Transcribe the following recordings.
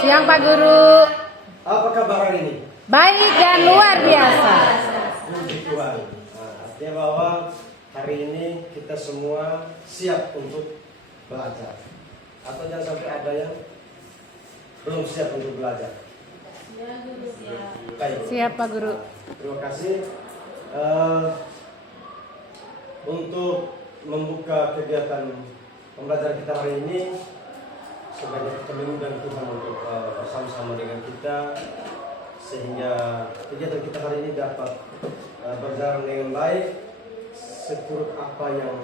Siang Pak Guru. Apa kabar hari ini? Baik dan luar biasa. Puji Tuhan. Artinya bahwa hari ini kita semua siap untuk belajar. Atau jangan sampai ada yang belum siap untuk belajar. Baik. Siap Pak Guru. Terima kasih. Untuk membuka kegiatan pembelajaran kita hari ini, sebanyak kita mengundang Tuhan untuk bersama-sama dengan kita, sehingga kegiatan kita hari ini dapat berjalan dengan baik seturut apa yang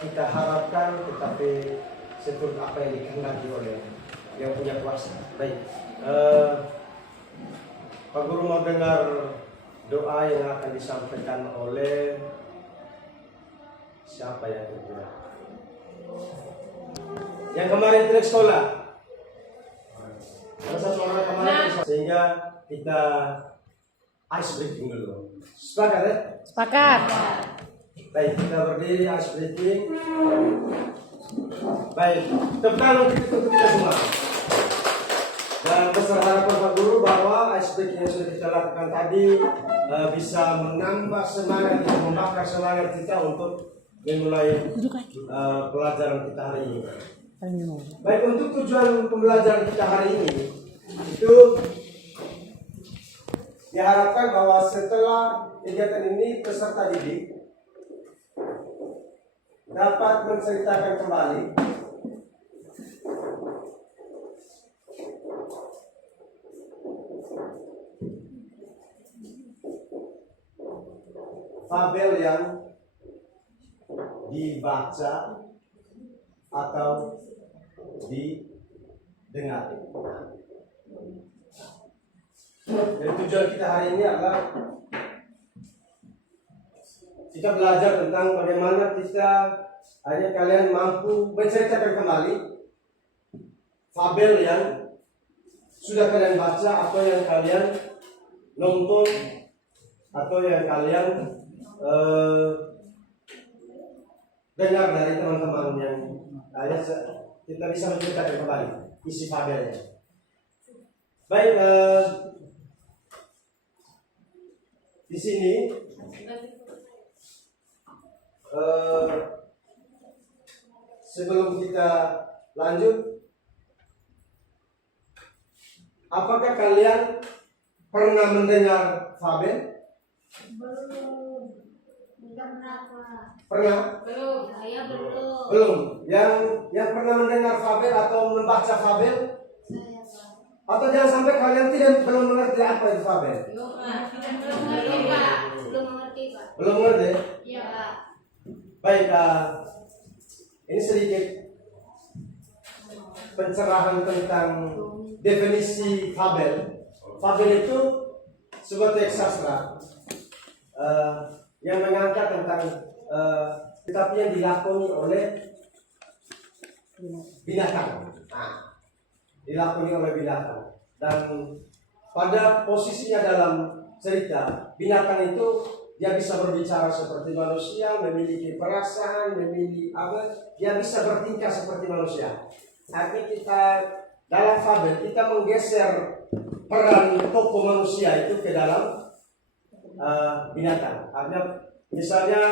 kita harapkan, tetapi seturut apa yang dikehendaki oleh yang punya kuasa. Baik, Pak Guru mau dengar doa yang akan disampaikan oleh siapa ya kira-kira? Yang kemarin tidak sekolah. Ada satu orang kemarin sehingga kita ice breaking dulu. Sepakat ya? Sepakat. Baik, kita berdiri ice breaking. Baik, tepuk tangan untuk kita semua. Dan besar harapan Pak Guru bahwa ice breaking yang sudah kita lakukan tadi bisa menambah semangat kita, membakar semangat kita untuk memulai pelajaran kita hari ini. Baik, untuk tujuan pembelajaran kita hari ini itu diharapkan bahwa setelah kegiatan ini peserta didik dapat menceritakan kembali fabel yang dibaca atau didengar. Jadi tujuan kita hari ini adalah kita belajar tentang bagaimana kalian mampu menceritakan kembali fabel yang sudah kalian baca atau yang kalian nonton atau yang kalian dengar dari teman-teman yang kita bisa menceritakan kembali isi fabelnya. Baik, di sini sebelum kita lanjut, apakah kalian pernah mendengar fabel? Pernah? Belum, saya belum. Belum. Yang pernah mendengar fabel atau membaca fabel? Saya Pak. Atau jangan sampai kalian belum mengerti apa itu fabel? Belum mengerti Pak. Belum mengerti Pak. Belum mengerti? Iya Pak. Baik, ini sedikit pencerahan tentang definisi fabel. Fabel itu sebuah teks sastra yang mengangkat tentang tetapi yang dilakoni oleh binatang. Dilakoni oleh binatang. Dan pada posisinya dalam cerita, binatang itu dia bisa berbicara seperti manusia, memiliki perasaan, dia bisa bertingkah seperti manusia. Artinya kita dalam fabel kita menggeser peran tokoh manusia itu ke dalam binatang. Artinya misalnya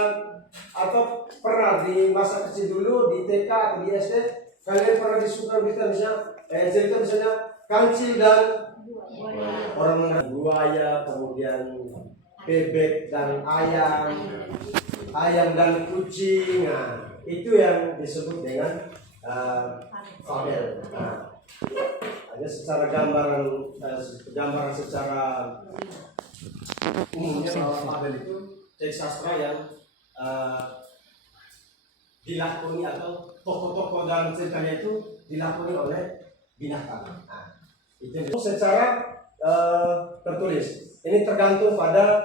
atau pernah di masa kecil dulu di TK atau di SD kalian pernah disukai misalnya cerita misalnya kancil dan orang mengenal buaya, kemudian bebek dan ayam dan kucing. Nah, itu yang disebut dengan fabel. Nah, hanya secara gambaran secara umumnya bahwa fabel itu teks sastra yang dilakoni atau tokoh-tokoh dalam ceritanya itu dilakoni oleh binatang. Nah, itu secara tertulis. Ini tergantung pada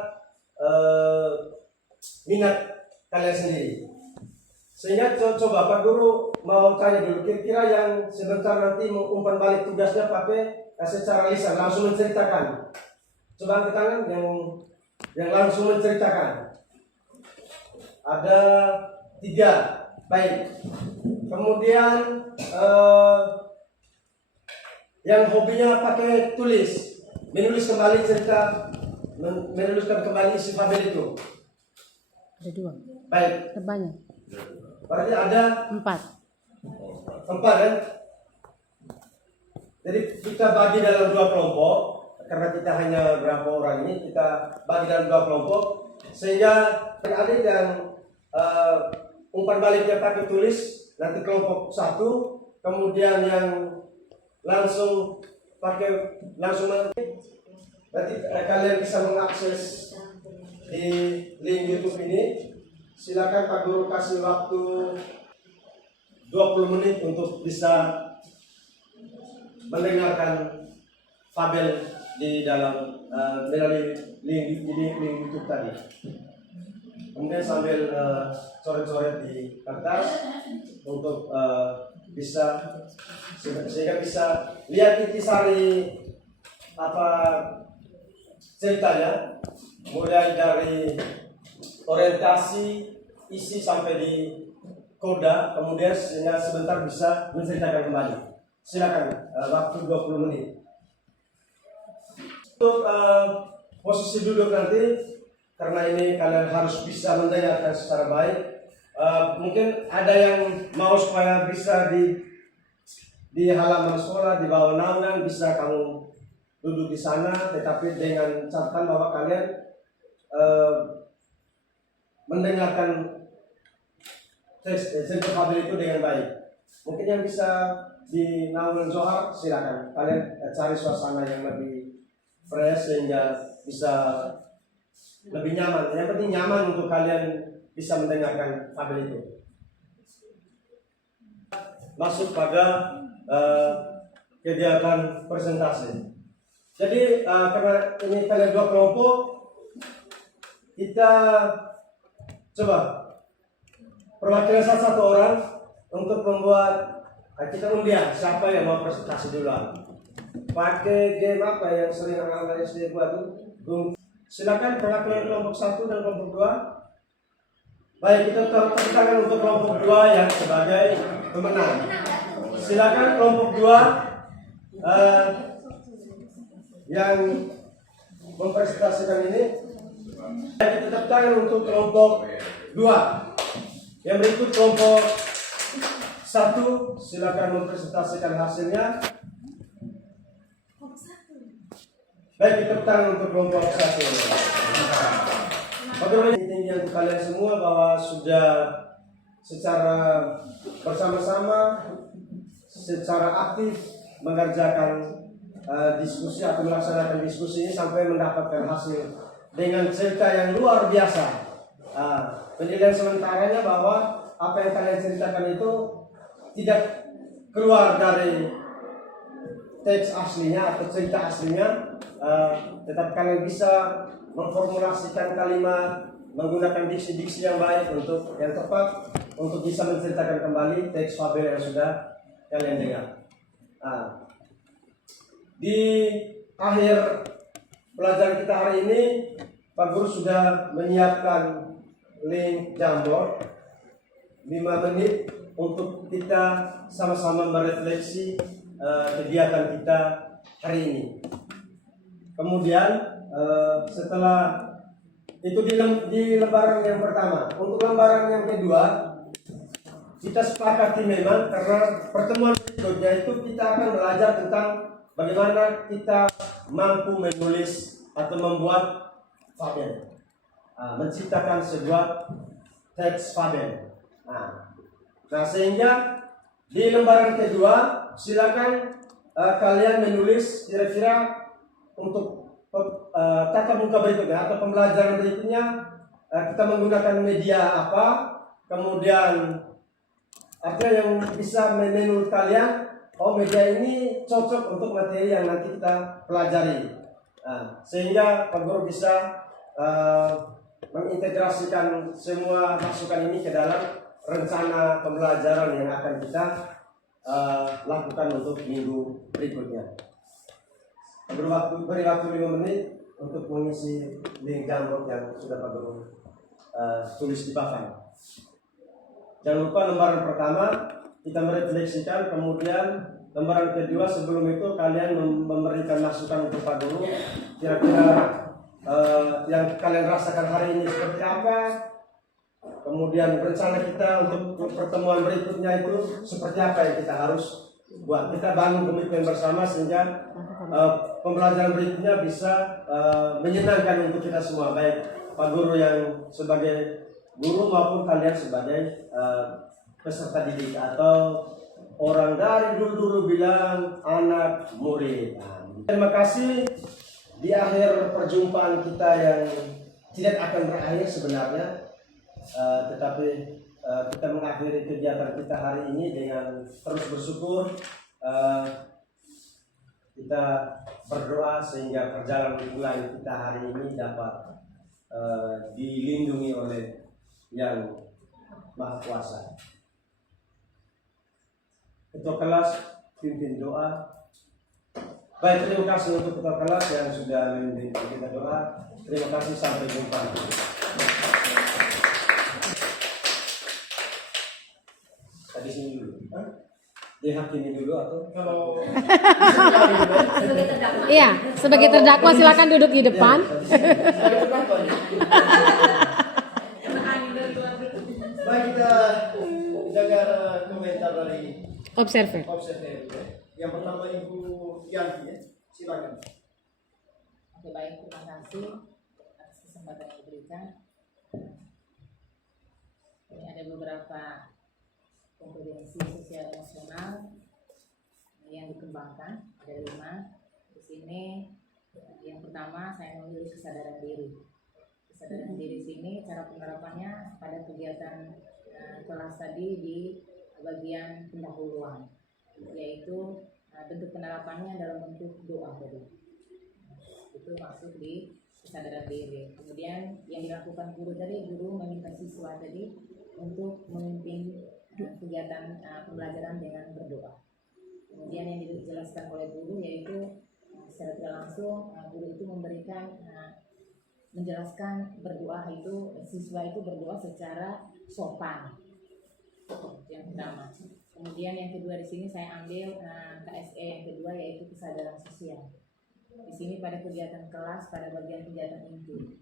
minat kalian sendiri. Sehingga coba Pak Guru mau tanya dulu, kira-kira yang sebentar nanti mengumpan balik tugasnya pakai secara lisan langsung menceritakan. Coba angkat tangan yang langsung menceritakan. Ada 3. Baik. Kemudian yang hobinya pakai tulis, menulis kembali cerita, menuliskan kembali isi fabel itu. Ada 2. Baik, Banyak. berarti ada 4. 4 kan? Jadi kita bagi dalam 2 kelompok, karena kita hanya berapa orang ini, kita bagi dalam 2 kelompok, sehingga adik yang umpan baliknya pakai tulis, nanti kelompok 1, kemudian yang langsung nanti kalian bisa mengakses di link YouTube ini. Silakan Pak Guru kasih waktu 20 menit untuk bisa mendengarkan fabel di dalam melalui link YouTube tadi. Kemudian sambil coret-coret di kertas untuk bisa sehingga bisa lihat intisari apa ceritanya, mulai dari orientasi, isi sampai di koda, kemudian sehingga sebentar bisa menceritakan kembali. Silakan, waktu 20 menit. Untuk posisi duduk nanti, karena ini kalian harus bisa mendengarkan secara baik. Mungkin ada yang mau supaya bisa di halaman sekolah, di bawah naungan, bisa kamu duduk di sana, tetapi dengan catatan bahwa kalian mendengarkan teks fabel itu dengan baik. Mungkin yang bisa di naungan Zohar, silakan kalian cari suasana yang lebih fresh sehingga bisa lebih nyaman. Yang penting nyaman untuk kalian bisa mendengarkan fabel itu. Masuk pada kegiatan presentasi. Jadi karena ini kalian 2 kelompok, kita coba perwakilan satu orang untuk membuat, kita undian siapa yang mau presentasi duluan. Pakai game apa yang sering anak-anak SD buat tuh. Silakan perwakilan kelompok 1 dan kelompok 2. Baik, kita tepuk tangan untuk kelompok 2 yang sebagai pemenang. Silakan kelompok 2 yang mempresentasikan ini. Kita tepuk tangan untuk kelompok 2. Yang berikut kelompok 1, silakan mempresentasikan hasilnya. Baik, kita tepuk tangan untuk kelompok 1. Bagaimana tinggi untuk kalian semua bahwa sudah secara bersama-sama, secara aktif mengerjakan diskusi atau melaksanakan diskusi ini sampai mendapatkan hasil dengan cerita yang luar biasa. Penilaian sementaranya bahwa apa yang kalian ceritakan itu tidak keluar dari teks aslinya atau cerita aslinya, tetapi kalian bisa memformulasikan kalimat, menggunakan diksi-diksi yang baik untuk yang tepat untuk bisa menceritakan kembali teks fabel yang sudah kalian dengar. Di akhir pelajaran kita hari ini, Pak Guru sudah menyiapkan link Jamboard 5 menit untuk kita sama-sama merefleksi kegiatan kita hari ini. Kemudian setelah itu di lembaran yang pertama, untuk lembaran yang kedua kita sepakati memang karena pertemuan berikutnya itu kita akan belajar tentang bagaimana kita mampu menulis atau membuat fabel, menciptakan sebuah teks fabel. Nah, sehingga di lembaran kedua silakan kalian menulis kira-kira untuk tatap muka berikutnya atau pembelajaran berikutnya kita menggunakan media apa, kemudian apa yang bisa menurut kalian, oh media ini cocok untuk materi yang nanti kita pelajari. Sehingga Pak Guru bisa mengintegrasikan semua masukan ini ke dalam rencana pembelajaran yang akan kita lakukan untuk minggu berikutnya. Beri waktu 5 menit untuk mengisi link Jamboard yang sudah Pak Guru tulis di papan. Jangan lupa lembaran pertama kita merefleksikan, kemudian lembaran kedua sebelum itu kalian memberikan masukan untuk Pak Guru, kira-kira yang kalian rasakan hari ini seperti apa, kemudian rencana kita untuk pertemuan berikutnya itu seperti apa yang kita harus buat. Kita bangun komitmen bersama sehingga pembelajaran berikutnya bisa menyenangkan untuk kita semua, baik Pak Guru yang sebagai guru maupun kalian sebagai peserta didik atau orang dari dulu bilang anak murid. Terima kasih. Di akhir perjumpaan kita yang tidak akan berakhir sebenarnya, tetapi kita mengakhiri kegiatan kita hari ini dengan terus bersyukur. Kita berdoa sehingga perjalanan kita hari ini dapat dilindungi oleh Yang Maha Kuasa. Ketua kelas pimpin doa. Baik, terima kasih untuk ketua kelas yang sudah memimpin kita doa. Terima kasih, sampai jumpa. Tadi sini dulu. Dihakimi dulu atau kalau Sebagai terdakwa. Iya, sebagai terdakwa silakan duduk di depan. baik, kita jaga komentar dari Observer. Yang pertama Ibu Yanti, ya. Silakan. Oke, baik, terima kasih atas kesempatan yang diberikan. Ini ada beberapa kompetensi sosial emosional yang dikembangkan, ada 5. Di sini yang pertama saya memilih kesadaran diri. Kesadaran diri sini cara penerapannya pada kegiatan kelas tadi di bagian pendahuluan, yaitu bentuk penerapannya dalam bentuk doa tadi. Itu masuk di kesadaran diri. Kemudian yang dilakukan guru tadi, guru meminta siswa tadi untuk memimpin kegiatan pembelajaran dengan berdoa. Kemudian yang dijelaskan oleh guru yaitu secara tidak langsung guru itu memberikan menjelaskan berdoa itu, siswa itu berdoa secara sopan. Yang pertama. Kemudian yang kedua di sini saya ambil KSE yang kedua yaitu kesadaran sosial. Di sini pada kegiatan kelas, pada bagian kegiatan inti.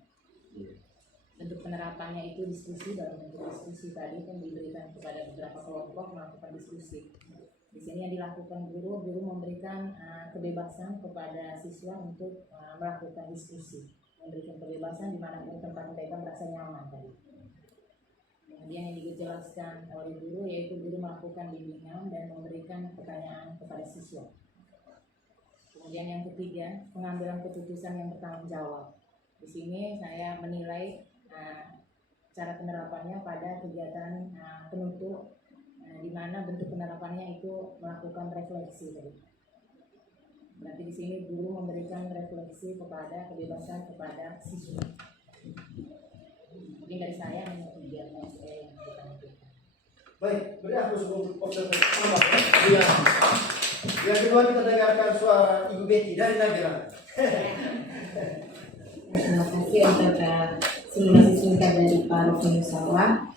Bentuk penerapannya itu diskusi, dalam bentuk diskusi tadi kan diberikan kepada beberapa kelompok melakukan diskusi. Di sini yang dilakukan guru memberikan kebebasan kepada siswa untuk melakukan diskusi, memberikan kebebasan di mana tempat mereka merasa nyaman tadi. Kemudian yang dijelaskan oleh guru yaitu guru melakukan bimbingan dan memberikan pertanyaan kepada siswa. Kemudian yang ketiga, pengambilan keputusan yang bertanggung jawab. Di sini saya menilai cara penerapannya pada kegiatan penutup, di mana bentuk penerapannya itu melakukan refleksi tadi. Berarti di sini guru memberikan refleksi kepada kebebasan kepada siswa. Mungkin dari saya hanya 3 KSE yang kita lakukan. Baik, beri aku sebelum observasi sama. Yang kedua kita dengarkan suara Ibu Betty dari Nagara. Terima kasih untuk simulasi singkat dari Pak Rufin Musawa.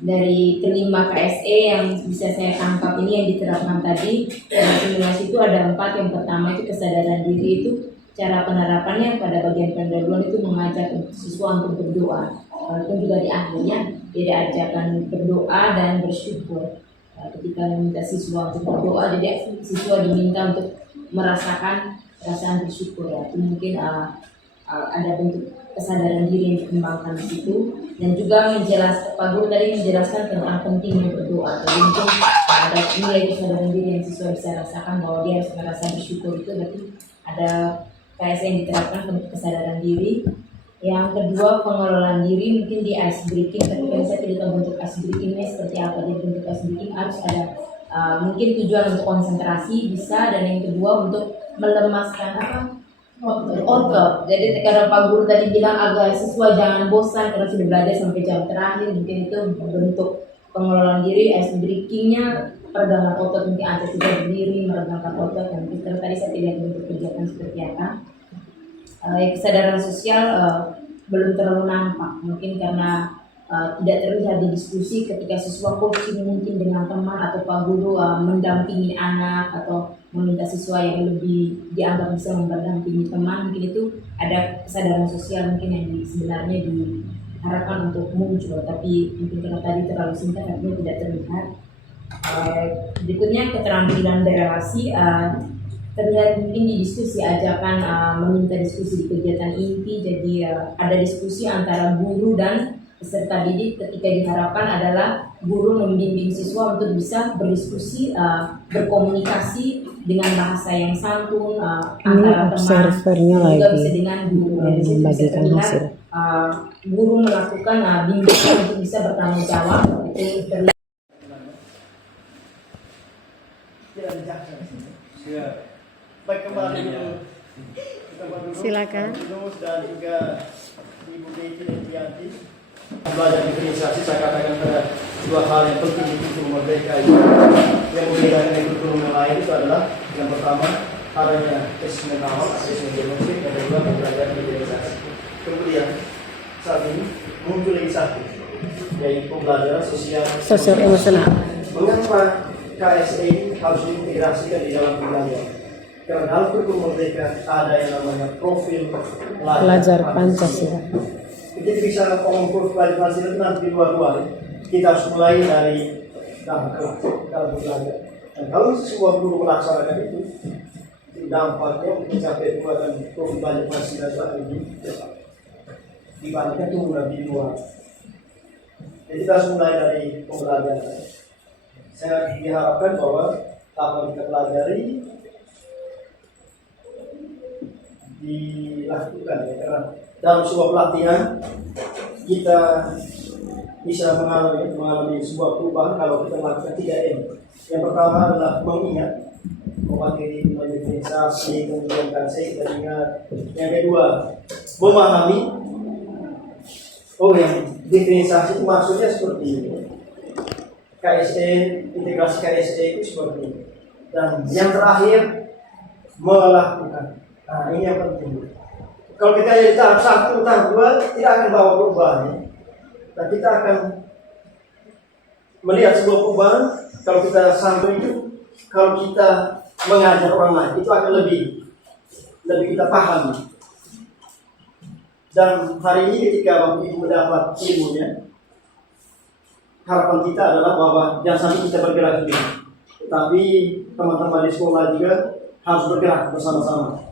Dari kelima KSE yang bisa saya tangkap ini yang diterapkan tadi, dalam simulasi itu ada 4. Yang pertama itu kesadaran diri, itu cara penerapannya pada bagian pendahuluan itu mengajak siswa untuk berdoa. Walaupun juga di akhirnya dia diajarkan berdoa dan bersyukur. Ketika meminta siswa untuk berdoa, jadi siswa diminta untuk merasakan perasaan bersyukur ya. Itu mungkin ada bentuk kesadaran diri yang dikembangkan di situ. Dan juga Pak Guru tadi menjelaskan tentang pentingnya berdoa. Jadi mungkin ada nilai kesadaran diri yang siswa bisa rasakan bahwa dia harus merasa bersyukur, itu berarti ada KSE yang diterapkan untuk kesadaran diri. Yang kedua, pengelolaan diri mungkin di ice breaking, tapi kan saya tidak tahu bentuk ice breakingnya seperti apa. Jadi bentuk ice breaking harus ada mungkin tujuan untuk konsentrasi bisa, dan yang kedua untuk melemaskan otot. Jadi karena Pak Guru tadi bilang agar siswa jangan bosan karena sudah belajar sampai jam terakhir, mungkin itu bentuk pengelolaan diri. Ice breakingnya peregangan otot, mungkin ada juga berdiri meregangkan otot, dan tadi saya tidak bentuk kegiatan seperti apa. Kesadaran sosial belum terlalu nampak, mungkin karena tidak terlihat di diskusi ketika siswa coaching mungkin dengan teman atau Pak Guru mendampingi anak atau meminta siswa yang lebih dianggap bisa mendampingi teman, mungkin itu ada kesadaran sosial mungkin yang sebenarnya diharapkan untuk muncul, tapi mungkin karena tadi terlalu singkat artinya tidak terlihat. Berikutnya keterampilan berelasi terlihat mungkin di diskusi ajakan meminta diskusi di kegiatan inti, jadi ada diskusi antara guru dan peserta didik ketika diharapkan adalah guru membimbing siswa untuk bisa berdiskusi, berkomunikasi dengan bahasa yang santun antara teman, observernya juga lagi bisa dengan guru. Dari situ bisa membagikan terlihat hasil. guru melakukan bimbingan untuk bisa bertanggung jawab. Itu terlihat. Baik, kembali dulu. Kita berdua, Silakan. Yunus dan juga Ibu Devi dan Tianti. Belajar diferensiasi, saya katakan ada dua hal yang penting di kurikulum Merdeka ini. Yang membedakan dari kurikulum yang lain itu adalah yang pertama adanya asesmen awal, asesmen diagnostik, yang kedua pembelajaran diferensiasi. Kemudian saat ini muncul lagi satu, yaitu pembelajaran sosial emosional. Mengapa KSE ini harus diintegrasikan di dalam pembelajaran? Karena dalam kurikulum Merdeka ada yang namanya profil Pelajar Pancasila. Jadi bisa ngomong profil Pancasila itu nanti dua-dua. Kita harus mulai dari dalam belajar. Dan kalau semua guru melaksanakan itu, dampaknya untuk mencapai kekuatan profil Pancasila saat ini dibandingkan itu lebih luas. Jadi kita harus mulai dari pembelajaran. Saya diharapkan bahwa apa yang kita pelajari dilakukan ya, karena dalam sebuah pelatihan kita bisa mengalami sebuah perubahan kalau kita melakukan 3M. Yang pertama adalah mengingat materi diferensiasi, kemudian konsep dan ingat. Yang kedua memahami, oh yang diferensiasi itu maksudnya seperti ini, KSE, integrasi KSE itu seperti ini. Dan yang terakhir melakukan. Nah ini yang penting. Kalau kita jadi tahap 1, tahap 2 tidak akan bawa perubahan ya. Dan kita akan melihat sebuah perubahan kalau kita sampai itu, kalau kita mengajar orang lain itu akan lebih kita paham. Dan hari ini ketika Bapak Ibu mendapat ilmunya, harapan kita adalah bahwa jangan sampai kita bergerak sendiri, tetapi teman-teman di sekolah juga harus bergerak bersama-sama.